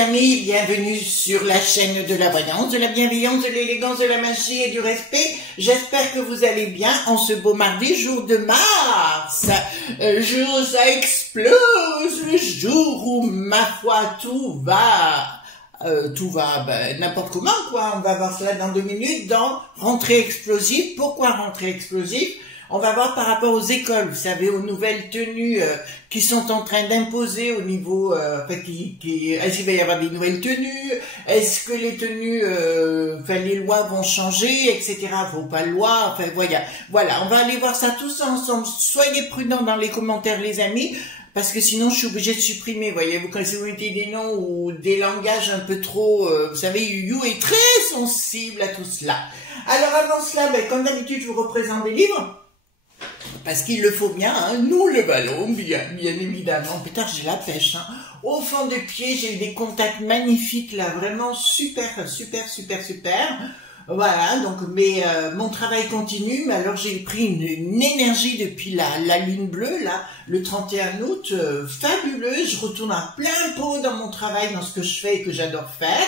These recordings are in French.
amis, bienvenue sur la chaîne de la voyance, de la bienveillance, de l'élégance, de la magie et du respect. J'espère que vous allez bien en ce beau mardi, jour de mars. Jour, ça explose, le jour où, ma foi, tout va, n'importe comment, quoi. On va voir cela dans 2 minutes, dans rentrée explosive. Pourquoi rentrée explosive? On va voir par rapport aux écoles, vous savez, aux nouvelles tenues qui sont en train d'imposer au niveau, est-ce qu'il va y avoir des nouvelles tenues? Est-ce que les tenues, les lois vont changer, etc. Faut pas de loi, enfin voilà, on va aller voir ça tous ensemble. Soyez prudents dans les commentaires, les amis, parce que sinon je suis obligée de supprimer. Voyez-vous, quand vous mettez des noms ou des langages un peu trop, vous savez, You est très sensible à tout cela. Alors avant cela, comme d'habitude, je vous représente des livres. Parce qu'il le faut bien, hein, nous le ballon, bien évidemment. Putain, j'ai la pêche, hein. Au fond des pieds, j'ai eu des contacts magnifiques, là, vraiment super. Voilà, donc, mais mon travail continue, mais alors j'ai pris une énergie depuis la lune bleue, là, le 31 août, fabuleuse. Je retourne à plein pot dans mon travail, dans ce que je fais et que j'adore faire.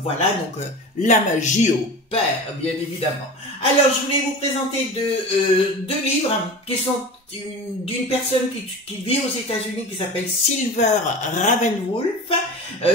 Voilà, donc la magie opère, bien évidemment. Alors, je voulais vous présenter deux livres qui sont d'une personne qui vit aux États-Unis, qui s'appelle Silver Ravenwolf.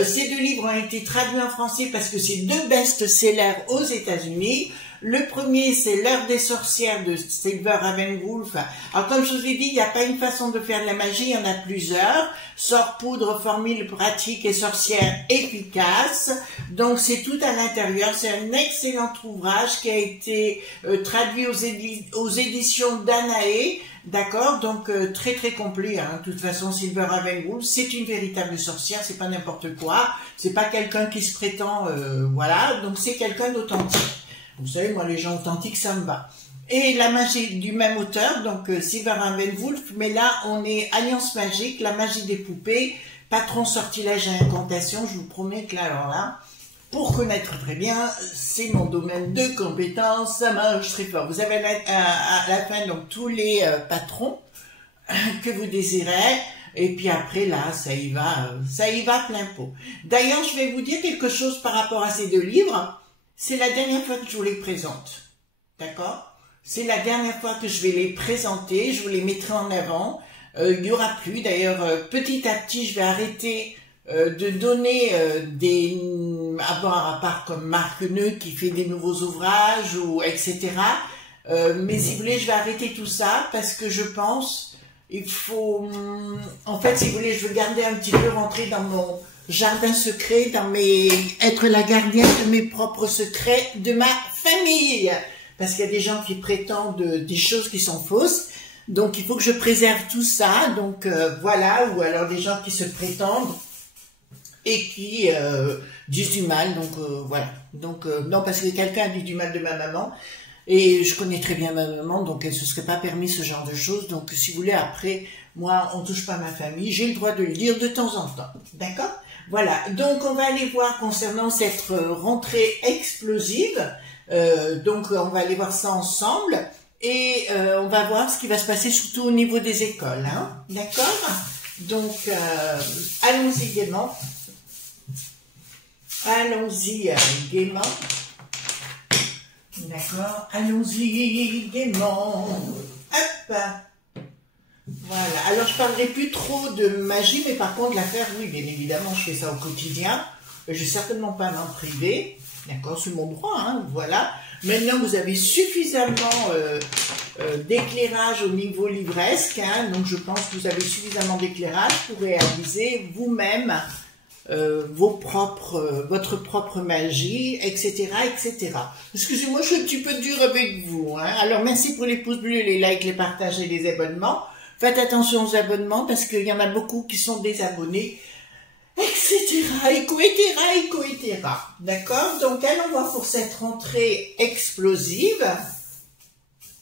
Ces 2 livres ont été traduits en français parce que c'est 2 best-sellers aux États-Unis. Le premier, c'est L'heure des sorcières de Silver Ravenwolf. Alors, comme je vous ai dit, il n'y a pas une façon de faire de la magie, il y en a plusieurs. Sort, poudre, formule pratique et sorcière efficace. Donc, c'est tout à l'intérieur. C'est un excellent ouvrage qui a été traduit aux éditions Danae. D'accord, donc très complet, hein. De toute façon, Silver Ravenwolf, c'est une véritable sorcière, c'est pas n'importe quoi, c'est pas quelqu'un qui se prétend, voilà, donc c'est quelqu'un d'authentique. Vous savez, moi, les gens authentiques, ça me va. Et la magie du même auteur, donc Silver Ravenwolf, mais là, on est Alliance magique, la magie des poupées, patron, sortilège et incantation. Je vous promets que là, alors là, pour connaître très bien, c'est mon domaine de compétence, ça marche très fort. Vous avez à la fin donc tous les patrons que vous désirez, et puis après là, ça y va plein pot. D'ailleurs, je vais vous dire quelque chose par rapport à ces 2 livres. C'est la dernière fois que je vous les présente, d'accord? C'est la dernière fois que je vais les présenter, je vous les mettrai en avant. Il n'y aura plus, d'ailleurs, petit à petit, je vais arrêter de donner à part comme Marc Neu qui fait des nouveaux ouvrages ou etc. Mais si vous voulez, je vais arrêter tout ça parce que je pense il faut, en fait, si vous voulez, je veux garder un petit peu, rentrer dans mon jardin secret, être la gardienne de mes propres secrets, de ma famille, parce qu'il y a des gens qui prétendent des choses qui sont fausses. Donc il faut que je préserve tout ça. Donc voilà, ou alors des gens qui se prétendent et qui disent du mal, donc voilà. Donc non, parce que quelqu'un a dit du mal de ma maman, et je connais très bien ma maman, donc elle se serait pas permis ce genre de choses. Donc si vous voulez, après, moi, on touche pas ma famille, j'ai le droit de le dire de temps en temps, d'accord? Voilà, donc on va aller voir concernant cette rentrée explosive, donc on va aller voir ça ensemble, et on va voir ce qui va se passer surtout au niveau des écoles, hein, d'accord? Donc allons-y gaiement. Allons-y gaiement. D'accord, allons-y gaiement. Hop. Voilà, alors je parlerai plus trop de magie, mais par contre l'affaire, oui, bien évidemment, je fais ça au quotidien. Je vais certainement pas m'en priver. D'accord, c'est mon droit, hein, voilà. Maintenant, vous avez suffisamment d'éclairage au niveau livresque, hein, donc je pense que vous avez suffisamment d'éclairage pour réaliser vous-même votre propre magie, etc., etc. Excusez-moi, je suis un petit peu dure avec vous, hein. Alors, merci pour les pouces bleus, les likes, les partages et les abonnements. Faites attention aux abonnements parce qu'il y en a beaucoup qui sont désabonnés, etc., etc. D'accord? Donc, allons voir pour cette rentrée explosive.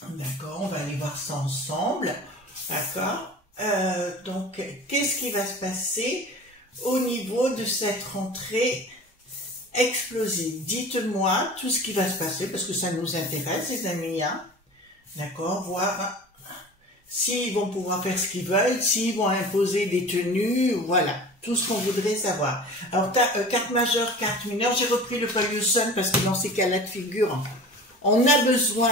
D'accord, on va aller voir ça ensemble. D'accord? Donc, qu'est-ce qui va se passer au niveau de cette rentrée explosive? Dites-moi tout ce qui va se passer, parce que ça nous intéresse, les amis, hein. D'accord, voir s'ils vont pouvoir faire ce qu'ils veulent, s'ils vont imposer des tenues, voilà. tout ce qu'on voudrait savoir. Alors, carte majeure, carte mineure, j'ai repris le Paul Hewson parce que dans ces cas-là de figure, on a besoin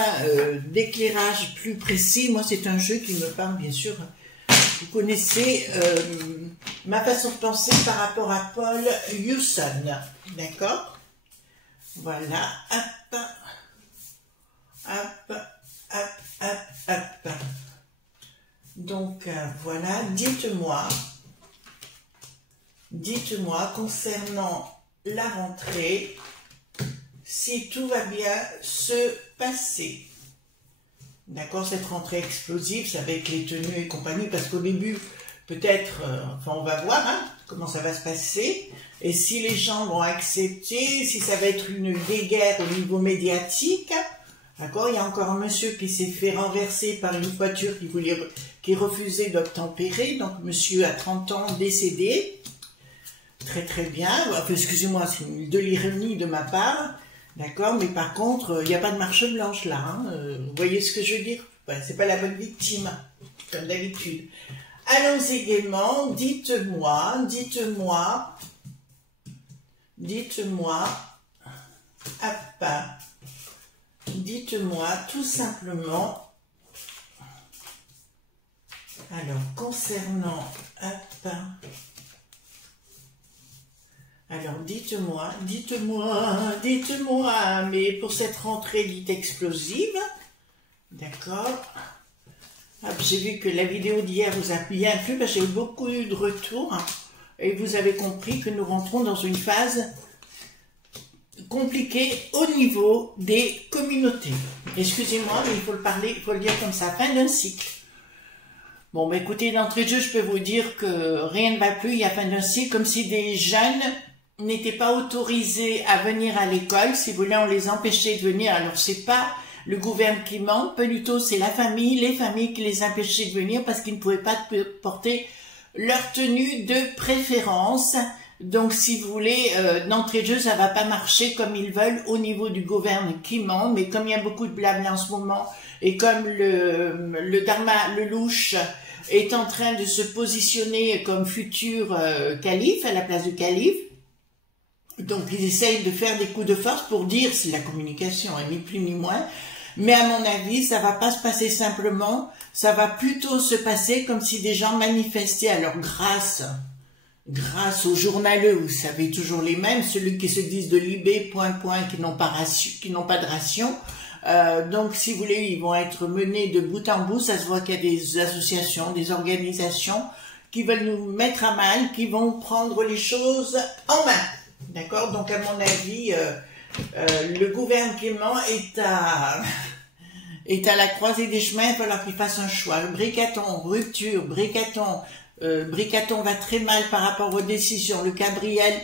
d'éclairage plus précis. Moi, c'est un jeu qui me parle, bien sûr. Vous connaissez ma façon de penser par rapport à Paul Hewson. D'accord? Voilà. Hop. Hop. Hop. Hop. Hop. Donc, voilà. Dites-moi concernant la rentrée, si tout va bien se passer. D'accord, cette rentrée explosive, c'est avec les tenues et compagnie, parce qu'au début, peut-être, enfin on va voir comment ça va se passer, et si les gens vont accepter, si ça va être une guéguerre au niveau médiatique. D'accord, il y a encore un monsieur qui s'est fait renverser par une voiture qui refusait d'obtempérer, donc monsieur a 30 ans décédé. Très très bien, enfin, excusez-moi, c'est de l'ironie de ma part, d'accord, mais par contre, il n'y a pas de marche blanche là, vous voyez ce que je veux dire? C'est pas la bonne victime, comme d'habitude. Allons-y gaiement, dites-moi, dites-moi tout simplement, alors concernant, alors dites-moi, mais pour cette rentrée dite explosive, d'accord, j'ai vu que la vidéo d'hier vous a bien plu, parce que j'ai eu beaucoup de retours, et vous avez compris que nous rentrons dans une phase compliquée au niveau des communautés. Excusez-moi, mais il faut le parler, il faut le dire comme ça, fin d'un cycle. Bon, bah écoutez, d'entrée de jeu, je peux vous dire que rien ne va plus, il y a fin d'un cycle, comme si des jeunes n'étaient pas autorisés à venir à l'école. Si vous voulez, on les empêchait de venir. Alors, c'est pas le gouvernement qui manque, pas du tout, c'est la famille, les familles qui les empêchaient de venir parce qu'ils ne pouvaient pas porter leur tenue de préférence. Donc, si vous voulez, d'entrée de jeu, ça va pas marcher comme ils veulent au niveau du gouvernement qui ment. Mais comme il y a beaucoup de blabla en ce moment, et comme le Dharma, le louche, est en train de se positionner comme futur calife, à la place du calife, donc ils essayent de faire des coups de force pour dire, c'est la communication, ni plus ni moins, mais à mon avis, ça va pas se passer simplement, ça va plutôt se passer comme si des gens manifestaient. Alors grâce aux journaleux, vous savez, toujours les mêmes, celui qui se disent de l'IB, qui n'ont pas de ration. Donc, si vous voulez, ils vont être menés de bout en bout. Ça se voit qu'il y a des associations, des organisations qui veulent nous mettre à mal, qui vont prendre les choses en main. D'accord? Donc, à mon avis, le gouvernement est à la croisée des chemins. Il va falloir qu'il fasse un choix. Bricaton, rupture, Bricaton va très mal par rapport aux décisions. Le Cabriel,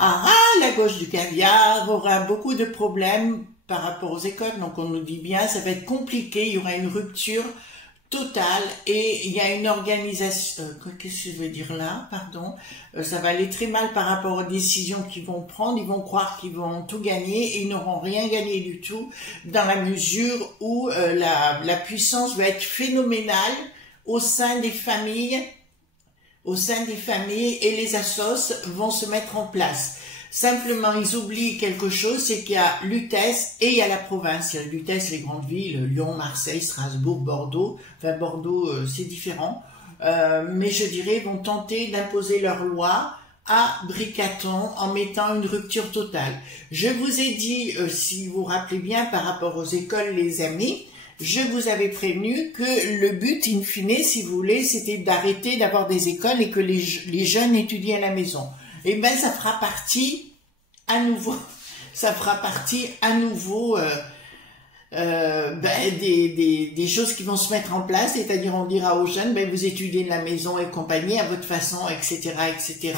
la gauche du caviar, aura beaucoup de problèmes par rapport aux écoles. Donc on nous dit bien, ça va être compliqué, il y aura une rupture totale et il y a une organisation, qu'est-ce que je veux dire là, pardon, ça va aller très mal par rapport aux décisions qu'ils vont prendre. Ils vont croire qu'ils vont tout gagner et ils n'auront rien gagné du tout, dans la mesure où la puissance va être phénoménale au sein des familles, et les assos vont se mettre en place. Simplement, ils oublient quelque chose, c'est qu'il y a l'UTES et il y a la province. Il y a l'UTES, les grandes villes, Lyon, Marseille, Strasbourg, Bordeaux. Enfin, Bordeaux, c'est différent. Mais je dirais, ils vont tenter d'imposer leur loi à Bricaton en mettant une rupture totale. Je vous ai dit, si vous vous rappelez bien, par rapport aux écoles, les amis, je vous avais prévenu que le but, in fine, si vous voulez, c'était d'arrêter d'avoir des écoles et que les jeunes étudient à la maison. Eh bien, ça fera partie à nouveau des choses qui vont se mettre en place, c'est-à-dire on dira aux jeunes, ben, vous étudiez de la maison et compagnie, à votre façon, etc., etc.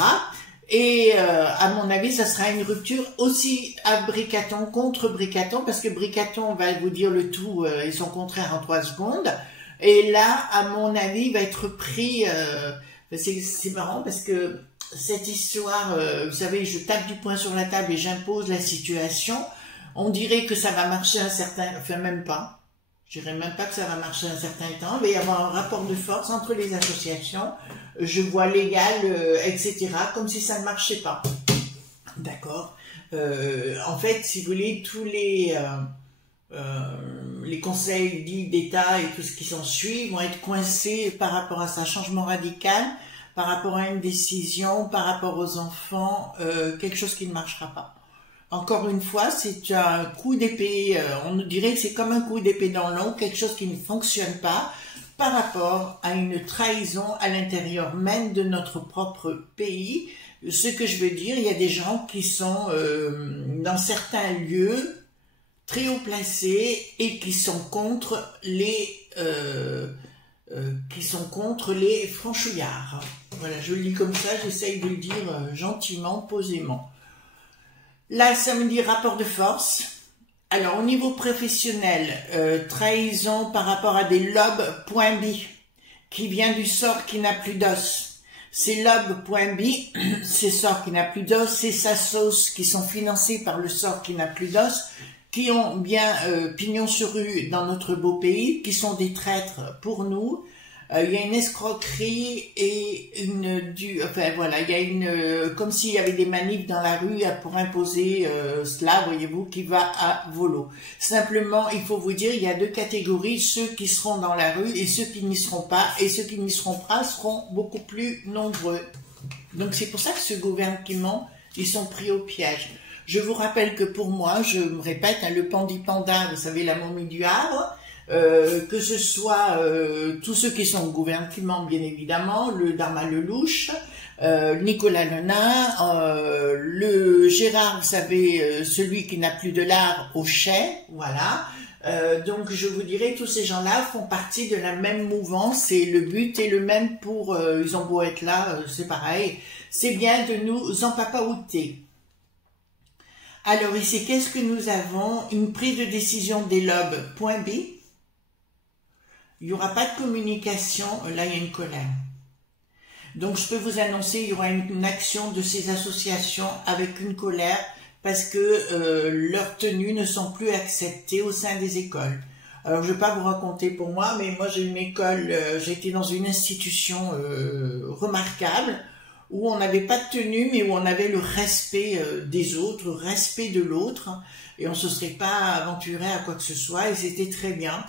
Et à mon avis, ça sera une rupture aussi à Bricaton, contre Bricaton, parce que Bricaton va vous dire le tout et son contraire en 3 secondes. Et là, à mon avis, va être pris... c'est marrant parce que cette histoire, vous savez, je tape du poing sur la table et j'impose la situation. On dirait que ça va marcher enfin même pas. Je dirais même pas que ça va marcher un certain temps. Il va y avoir un rapport de force entre les associations. je vois légal, etc., comme si ça ne marchait pas. D'accord. En fait, si vous voulez, tous les conseils dits d'État et tout ce qui s'ensuit vont être coincés par rapport à ça, changement radical, par rapport à une décision, par rapport aux enfants, quelque chose qui ne marchera pas. Encore une fois, c'est un coup d'épée, on nous dirait que c'est comme un coup d'épée dans l'eau, quelque chose qui ne fonctionne pas par rapport à une trahison à l'intérieur même de notre propre pays. Ce que je veux dire, il y a des gens qui sont dans certains lieux très haut placés et qui sont contre les franchouillards. Voilà, je le dis comme ça, j'essaye de le dire gentiment, posément. Là, ça me dit rapport de force. Alors, au niveau professionnel, trahison par rapport à des lobes point B, qui vient du sort qui n'a plus d'os. Ces lobes point B, ces sorts qui n'a plus d'os, ces sassos qui sont financés par le sort qui n'a plus d'os, qui ont bien pignon sur rue dans notre beau pays, qui sont des traîtres pour nous. Il y a une escroquerie et enfin voilà, il y a comme s'il y avait des manifs dans la rue pour imposer cela, voyez-vous, qui va à volo. Simplement, il faut vous dire, il y a deux catégories, ceux qui seront dans la rue et ceux qui n'y seront pas, et ceux qui n'y seront pas seront beaucoup plus nombreux. Donc c'est pour ça que ce gouvernement, ils sont pris au piège. Je vous rappelle que pour moi, je me répète, hein, le panda, vous savez, la momie du Havre, que ce soit tous ceux qui sont au gouvernement, bien évidemment, le Dharma Lelouch, Nicolas Lenain, le Gérard, vous savez, celui qui n'a plus de lard au chai, voilà. Donc je vous dirais, tous ces gens-là font partie de la même mouvance et le but est le même pour, ils ont beau être là, c'est pareil, c'est bien de nous empapaouter. Alors ici, qu'est-ce que nous avons? Une prise de décision des lobes, point B. Il n'y aura pas de communication, là il y a une colère. Donc je peux vous annoncer, il y aura une action de ces associations avec une colère parce que leurs tenues ne sont plus acceptées au sein des écoles. Alors je ne vais pas vous raconter pour moi, mais moi j'ai une école, j'ai été dans une institution remarquable où on n'avait pas de tenue mais où on avait le respect des autres, le respect de l'autre et on ne se serait pas aventuré à quoi que ce soit et c'était très bien.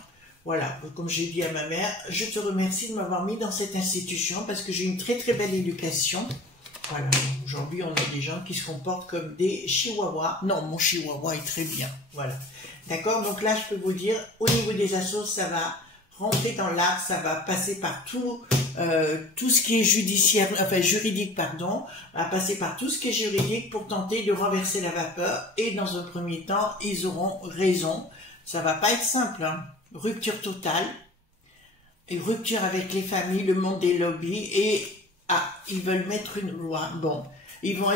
Voilà, comme j'ai dit à ma mère, je te remercie de m'avoir mis dans cette institution parce que j'ai une très très belle éducation. Voilà, aujourd'hui on a des gens qui se comportent comme des chihuahuas. Non, mon chihuahua est très bien, voilà. D'accord, donc là je peux vous dire, au niveau des assos, ça va rentrer dans l'art, ça va passer par tout ce qui est juridique, pardon, va passer par tout ce qui est juridique pour tenter de renverser la vapeur et dans un premier temps, ils auront raison. Ça va pas être simple, hein. Rupture totale, et rupture avec les familles, le monde des lobbies, et ils veulent mettre une loi. Bon, ils vont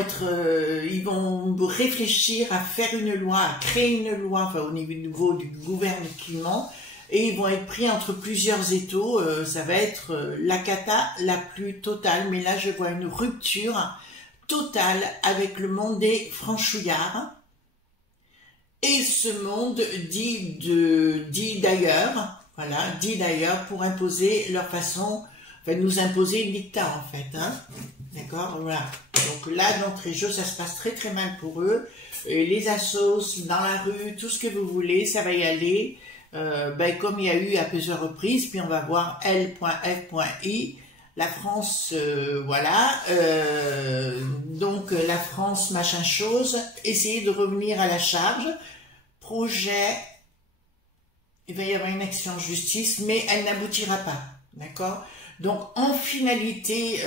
réfléchir à faire une loi, à créer une loi, enfin au niveau du gouvernement, et ils vont être pris entre plusieurs étaux. Ça va être la cata la plus totale, mais là je vois une rupture totale avec le monde des franchouillards. Et ce monde dit d'ailleurs, voilà, dit d'ailleurs pour imposer leur façon, enfin nous imposer une dictat en fait, hein, d'accord, voilà. Donc là, d'entrée de jeu, ça se passe très très mal pour eux. Les assos, dans la rue, tout ce que vous voulez, ça va y aller, comme il y a eu à plusieurs reprises, puis on va voir L.F.I, la France, voilà, donc la France, machin chose, essayer de revenir à la charge, projet, il va y avoir une action en justice, mais elle n'aboutira pas, d'accord? Donc en finalité,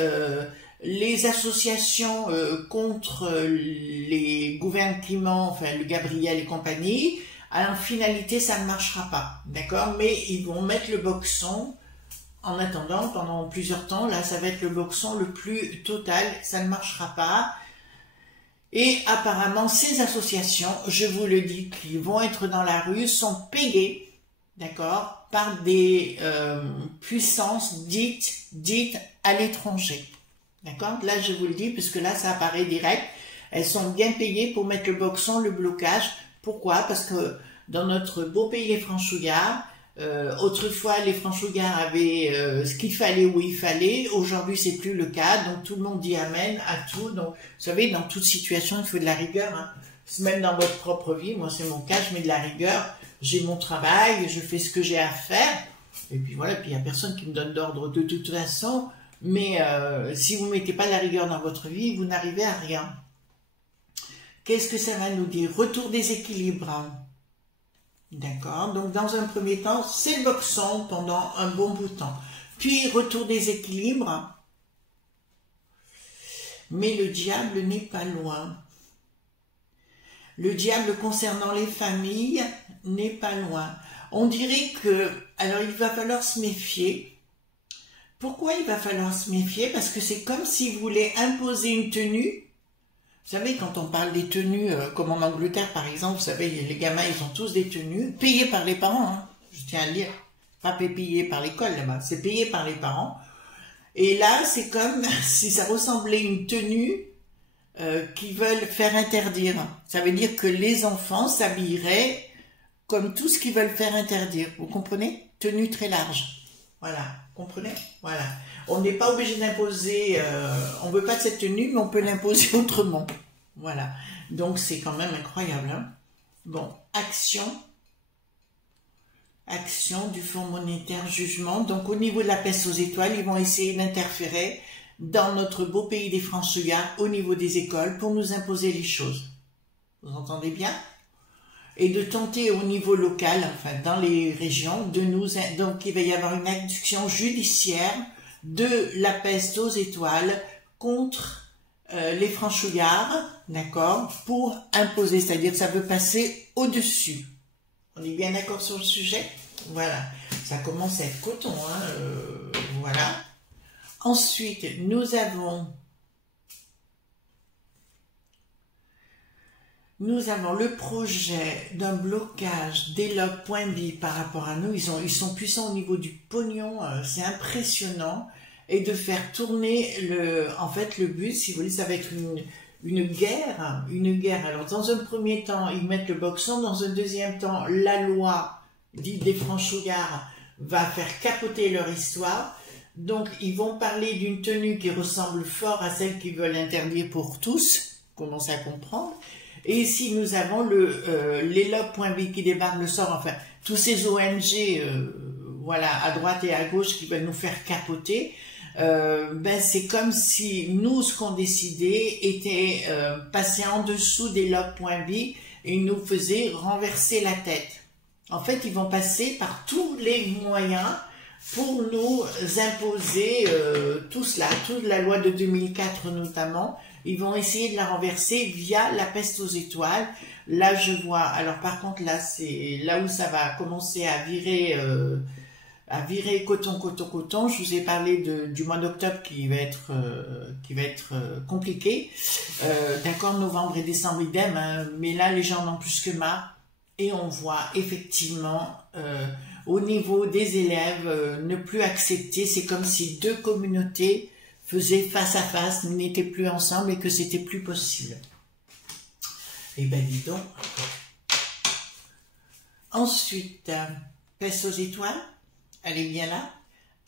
les associations contre les gouvernements, enfin le Gabriel et compagnie, en finalité ça ne marchera pas, d'accord? Mais ils vont mettre le boxon. En attendant, pendant plusieurs temps, là, ça va être le boxon le plus total, ça ne marchera pas. Et apparemment, ces associations, je vous le dis, qui vont être dans la rue, sont payées, d'accord, par des puissances dites à l'étranger. D'accord? Là, je vous le dis, parce que là, ça apparaît direct. Elles sont bien payées pour mettre le boxon, le blocage. Pourquoi? Parce que dans notre beau pays les franchouillards, Autrefois, les Franchougards avaient ce qu'il fallait où il fallait. Aujourd'hui, c'est plus le cas. Donc, tout le monde dit amen à tout. Donc, vous savez, dans toute situation, il faut de la rigueur. Hein. Même dans votre propre vie, moi, c'est mon cas, je mets de la rigueur. J'ai mon travail, je fais ce que j'ai à faire. Et puis voilà, puis il n'y a personne qui me donne d'ordre de toute façon. Mais si vous ne mettez pas de la rigueur dans votre vie, vous n'arrivez à rien. Qu'est-ce que ça va nous dire? Retour des équilibres. D'accord, donc dans un premier temps, c'est le boxon pendant un bon bout de temps. Puis, retour des équilibres. Mais le diable n'est pas loin. Le diable concernant les familles n'est pas loin. On dirait que, alors il va falloir se méfier. Pourquoi il va falloir se méfier? Parce que c'est comme s'il voulait imposer une tenue. Vous savez, quand on parle des tenues, comme en Angleterre par exemple, vous savez, les gamins, ils ont tous des tenues, payées par les parents, hein, je tiens à le dire, pas payées par l'école là-bas, c'est payé par les parents. Et là, c'est comme si ça ressemblait à une tenue qu'ils veulent faire interdire. Ça veut dire que les enfants s'habilleraient comme tout ce qu'ils veulent faire interdire. Vous comprenez? Tenue très large. Voilà, comprenez? Voilà. On n'est pas obligé d'imposer, on veut pas de cette tenue, mais on peut l'imposer autrement. Voilà. Donc, c'est quand même incroyable. Hein. Bon, action. Action du Fonds monétaire jugement. Donc, au niveau de la peste aux étoiles, ils vont essayer d'interférer dans notre beau pays des Franchougards, au niveau des écoles, pour nous imposer les choses. Vous entendez bien? Et de tenter au niveau local, enfin, dans les régions, de nous... Donc, il va y avoir une action judiciaire de la peste aux étoiles contre les Franchougards, d'accord, pour imposer, c'est-à-dire que ça veut passer au-dessus. On est bien d'accord sur le sujet? Voilà, ça commence à être coton, hein, voilà. Ensuite, nous avons le projet d'un blocage d'Elope.bi par rapport à nous. Ils sont puissants au niveau du pognon, c'est impressionnant. Et de faire tourner en fait, le but, si vous voulez, ça va être une guerre. Alors, dans un premier temps, ils mettent le boxon. Dans un deuxième temps, la loi dite des Franchougards va faire capoter leur histoire. Donc, ils vont parler d'une tenue qui ressemble fort à celle qu'ils veulent interdire pour tous. Commencez à comprendre. Et ici, nous avons l'Elope.bi qui débarque le sort, enfin, tous ces ONG, voilà, à droite et à gauche qui veulent nous faire capoter. Ben, c'est comme si nous, ce qu'on décidait, était passer en dessous d'Elope.bi et ils nous faisaient renverser la tête. En fait, ils vont passer par tous les moyens pour nous imposer tout cela, toute la loi de 2004 notamment. Ils vont essayer de la renverser via la peste aux étoiles. Là, je vois, alors par contre, là, c'est là où ça va commencer à virer coton. Je vous ai parlé du mois d'octobre qui va être compliqué. D'accord, novembre et décembre idem, hein, mais là, les gens en ont plus que marre. Et on voit effectivement, au niveau des élèves, ne plus accepter. C'est comme si deux communautés faisaient face à face, n'étaient plus ensemble et que c'était plus possible. Eh ben dis donc. Ensuite, peste aux étoiles, elle est bien là.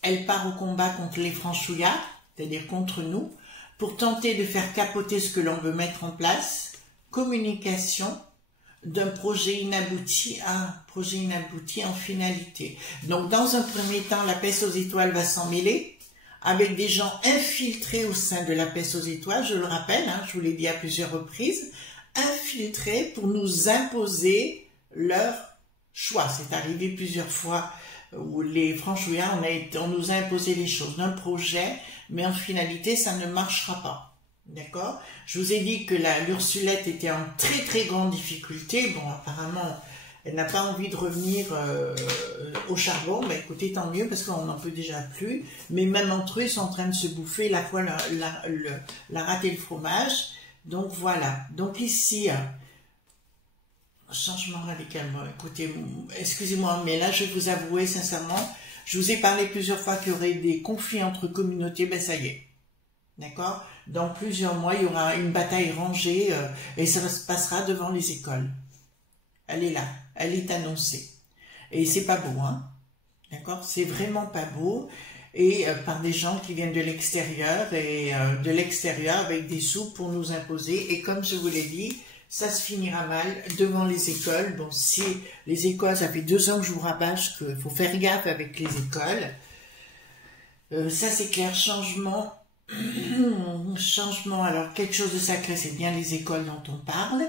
Elle part au combat contre les Franchougards, c'est-à-dire contre nous, pour tenter de faire capoter ce que l'on veut mettre en place. Communication d'un projet inabouti à un projet inabouti en finalité. Donc, dans un premier temps, la peste aux étoiles va s'en mêler, avec des gens infiltrés au sein de la peste aux étoiles, je le rappelle, hein, je vous l'ai dit à plusieurs reprises, infiltrés pour nous imposer leur choix. C'est arrivé plusieurs fois où les Franchougards, on nous a imposé les choses d'un projet, mais en finalité, ça ne marchera pas. D'accord? Je vous ai dit que l'Ursulette était en très très grande difficulté. Bon, apparemment, elle n'a pas envie de revenir au charbon. Ben, écoutez, tant mieux, parce qu'on n'en peut déjà plus. Mais même entre eux, ils sont en train de se bouffer la rate et le fromage. Donc voilà. Donc ici, changement radical. Bon, écoutez, excusez-moi, mais là, je vais vous avouer sincèrement, je vous ai parlé plusieurs fois qu'il y aurait des conflits entre communautés. Ben ça y est. D'accord? Dans plusieurs mois, il y aura une bataille rangée et ça se passera devant les écoles. Elle est là, elle est annoncée. Et c'est pas beau, hein? D'accord? C'est vraiment pas beau. Et par des gens qui viennent de l'extérieur et de l'extérieur avec des sous pour nous imposer. Et comme je vous l'ai dit, ça se finira mal devant les écoles. Bon, si les écoles, ça fait 2 ans que je vous rabâche qu'il faut faire gaffe avec les écoles. Ça c'est clair, changement. Changement, alors quelque chose de sacré, c'est bien les écoles dont on parle.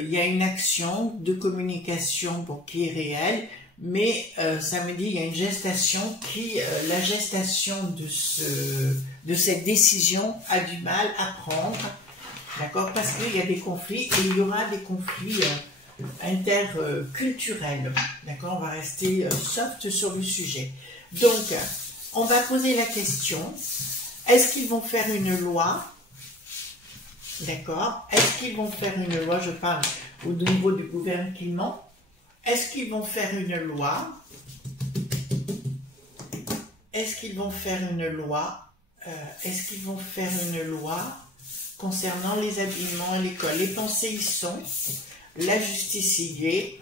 Il y a une action de communication bon, qui est réelle. Mais ça me dit il y a une gestation qui, la gestation de cette décision a du mal à prendre, d'accord, parce qu'il y a des conflits et il y aura des conflits interculturels, d'accord, on va rester soft sur le sujet. Donc, on va poser la question, est-ce qu'ils vont faire une loi, d'accord, est-ce qu'ils vont faire une loi, je parle au niveau du gouvernement. Est-ce qu'ils vont faire une loi? Est-ce qu'ils vont faire une loi? Est-ce qu'ils vont faire une loi concernant les habillements à l'école? Les pensées y sont. La justice y est.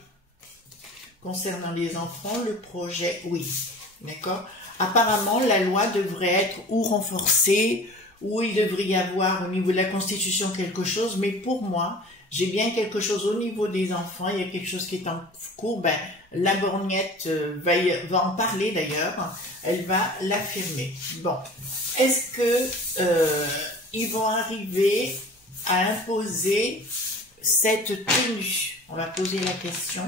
Concernant les enfants, le projet, oui. D'accord? Apparemment, la loi devrait être ou renforcée, ou il devrait y avoir au niveau de la Constitution quelque chose, mais pour moi, j'ai bien quelque chose au niveau des enfants, il y a quelque chose qui est en cours, ben, la borgnette va en parler d'ailleurs, elle va l'affirmer. Bon, est-ce que ils vont arriver à imposer cette tenue? On va poser la question.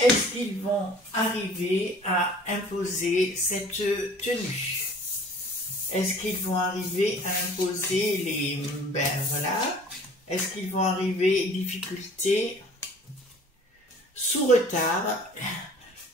Est-ce qu'ils vont arriver à imposer cette tenue? Est-ce qu'ils vont arriver à imposer les... Ben voilà. Est-ce qu'ils vont arriver, difficultés, sous retard?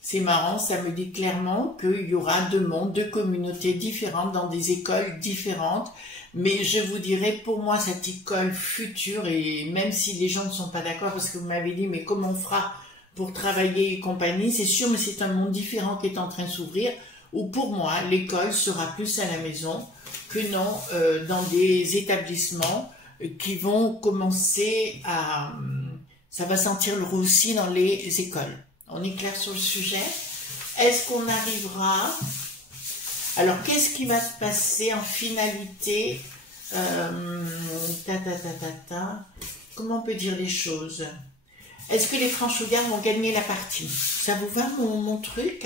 C'est marrant, ça me dit clairement qu'il y aura 2 mondes, 2 communautés différentes dans des écoles différentes. Mais je vous dirais, pour moi, cette école future, et même si les gens ne sont pas d'accord, parce que vous m'avez dit, mais comment on fera pour travailler et compagnie, c'est sûr, mais c'est un monde différent qui est en train de s'ouvrir, où pour moi, l'école sera plus à la maison que non dans des établissements qui vont commencer à... Ça va sentir le roussi dans les écoles. On est clair sur le sujet? Est-ce qu'on arrivera... Alors, qu'est-ce qui va se passer en finalité? Comment on peut dire les choses? Est-ce que les Franchouillards vont gagner la partie? Ça vous va mon truc?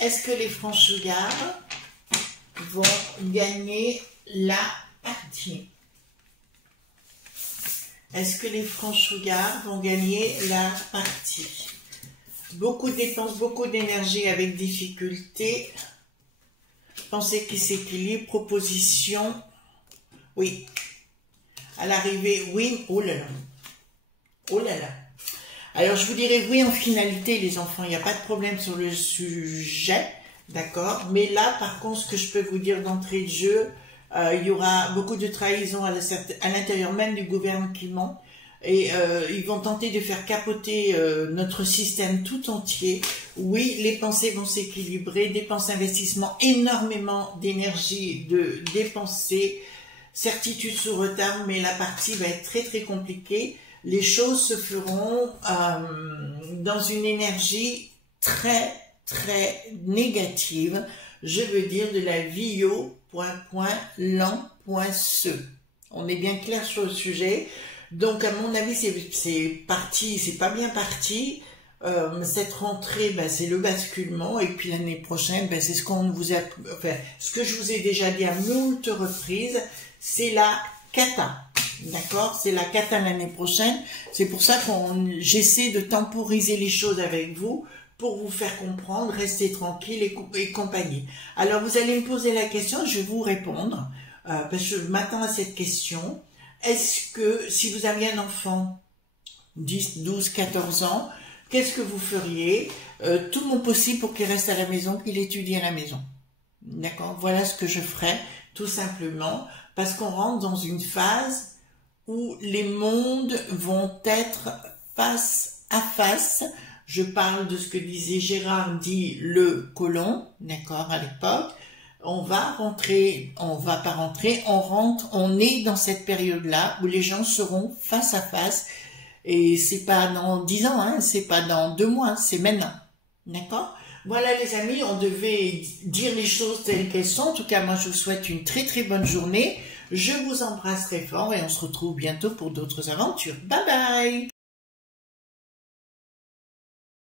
Est-ce que les Franchouillards vont gagner la partie? Est-ce que les Franchouillards vont gagner la partie? Beaucoup de dépenses, beaucoup d'énergie avec difficulté. Pensée qui s'équilibre, proposition. Oui. À l'arrivée, oui. Oh là là. Oh là là. Alors, je vous dirais oui en finalité, les enfants. Il n'y a pas de problème sur le sujet. D'accord? Mais là, par contre, ce que je peux vous dire d'entrée de jeu, il y aura beaucoup de trahison à l'intérieur même du gouvernement et ils vont tenter de faire capoter notre système tout entier. Oui, les pensées vont s'équilibrer, dépenses, investissements, énormément d'énergie de dépenser, certitude sous retard, mais la partie va être très très compliquée. Les choses se feront dans une énergie très très négative, je veux dire de la vio, lent, On est bien clair sur le sujet. Donc, à mon avis, c'est parti, c'est pas bien parti. Cette rentrée, ben, c'est le basculement. Et puis l'année prochaine, ben, c'est ce qu'on vous a, enfin, ce que je vous ai déjà dit à moult reprises, c'est la cata. D'accord? C'est la cata l'année prochaine. C'est pour ça j'essaie de temporiser les choses avec vous, pour vous faire comprendre, rester tranquille et compagnie. Alors, vous allez me poser la question, je vais vous répondre, parce que je m'attends à cette question. Est-ce que, si vous aviez un enfant, 10, 12, 14 ans, qu'est-ce que vous feriez? Tout mon possible pour qu'il reste à la maison, qu'il étudie à la maison. D'accord? Voilà ce que je ferais, tout simplement, parce qu'on rentre dans une phase où les mondes vont être face à face. Je parle de ce que disait Gérard dit le colon, d'accord, à l'époque. On va rentrer, on va pas rentrer, on rentre, on est dans cette période-là où les gens seront face à face. Et c'est pas dans 10 ans, hein, c'est pas dans 2 mois, c'est maintenant. D'accord? Voilà les amis, on devait dire les choses telles qu'elles sont. En tout cas, moi je vous souhaite une très très bonne journée. Je vous embrasse très fort et on se retrouve bientôt pour d'autres aventures. Bye bye!